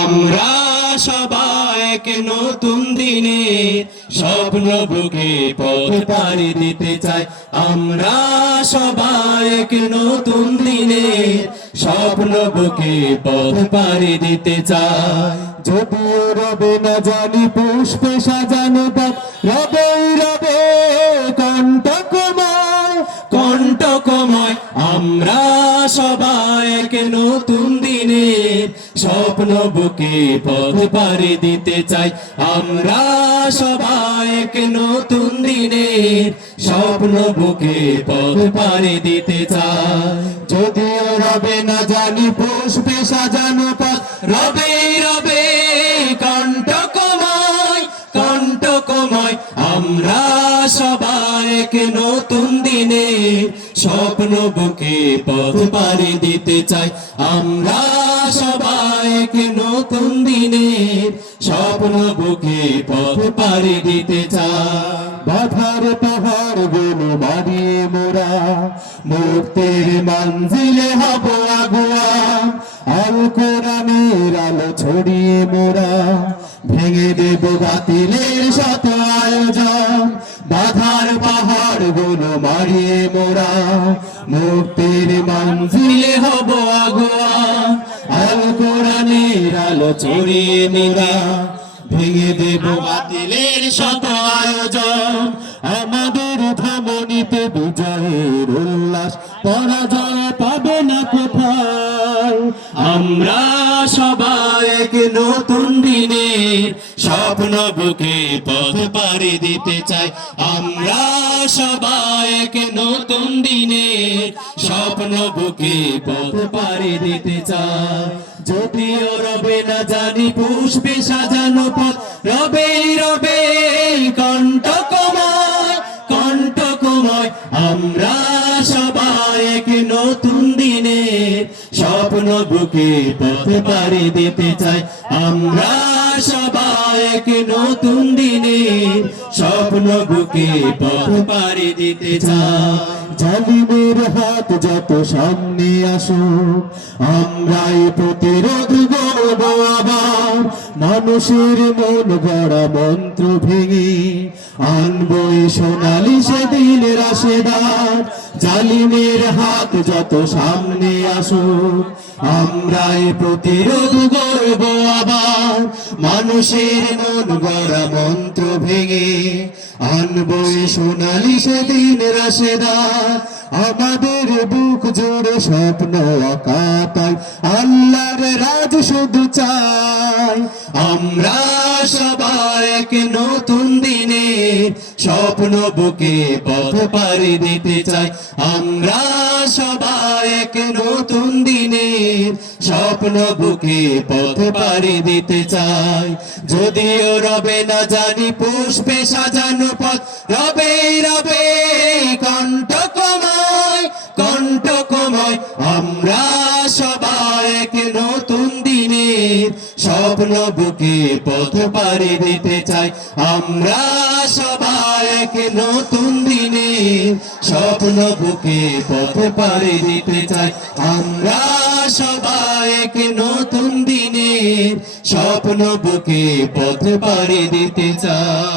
আমরা সবাই এক নতুন দিনে স্বপ্ন বুকে পথ পাড়ি দিতে চাই। আমরা সবাই এক নতুন দিনে স্বপ্ন বুকে পথ পাড়ি দিতে চাই। যদিও রবে না জানি পুষ্পে সাজানো পথ, রবে রবে কণ্টকময় কণ্টকময়। আমরা সবাই এক নতুন দিনে স্বপ্ন বুকে পথ পাড়ি দিতে চাই। আমরা সবাই এক নতুন দিনে স্বপ্ন বুকে পথ পাড়ি দিতে চাই। যদিও রবে না জানি পুষ্পে সাজানো পথ, রবে রবে কণ্টকময় কণ্টকময়। আমরা সবাই এক নতুন দিনে স্বপ্ন বুকে পথ পাড়ি দিতে চাই। আমরা সবাই এক নতুন দিনে স্বপ্ন বুকে পথ পাড়ি দিতে চাই। বাধার পাহাড় গুলো মারিয়ে মোরা মুক্তির মঞ্জিলে হব আগুয়া। আল কোরআনের আলো ছড়িয়ে মোরা ভেঙে দেব বাতিলের শত আয়োজন। বাধার পাহাড় গুলো মারিয়ে মোরা মুক্তির মঞ্জিলে হব আগুয়া। আল কোরআনের আলো ছড়িয়ে মোরা ভেঙে দেব বাতিলের শত আয়োজন। আমাদের ধমনীতে বিজয়ের উল্লাস, পরাজয় পাবে না কোথায়। আমরা সবাই এক নতুন দিনে স্বপ্ন বুকে পথ পাড়ি দিতে চাই। আমরা সবাই এক নতুন দিনে স্বপ্ন বুকে পথ পাড়ি দিতে চাই। যদিও রবে না জানি পুষ্পে সাজানো পথ, রবে রবে কণ্টকময় কণ্টকময়। আমরা সবাই এক নতুন দিনে স্বপ্ন বুকে পথ পাড়ি দিতে চাই। আমরা সবাই এক নতুন দিনে স্বপ্ন বুকে পথ পাড়ি দিতে চাই। জালিমের হাত যত সামনে আসুক, আমরাই প্রতিরোধ করব আবার। মানুষের মন গড়া মন্ত্র ভেঙে আনবই সোনালি সেদিন রাশেদার। জালিমের হাত যত সামনে আসুক, আমরাই প্রতিরোধ করব আবার। মানুষের মন গড়া মন্ত্র ভেঙে আনবই সোনালি সেদিন রাশেদার। আমাদের বুক জুড়ে স্বপ্ন আঁকা, তাই আল্লাহর রাজ শুধু চাই। আমরা সবাই এক নতুন দিনে স্বপ্ন বুকে পথ পাড়ি দিতে চাই। আমরা সবাই এক নতুন দিনে স্বপ্ন বুকে পথ পাড়ি দিতে চাই। যদিও রবে না জানি পুষ্পে সাজানো পথ, রবে রবে কণ্টকময় কণ্টকময়। আমরা সবাই এক নতুন দিনে স্বপ্ন বুকে পথ পাড়ি দিতে চাই। আমরা সবাই এক নতুন দিনে স্বপ্ন বুকে পথ পাড়ি দিতে চাই। আমরা সবাই এক নতুন দিনে স্বপ্ন বুকে পথ পাড়ি দিতে চাই।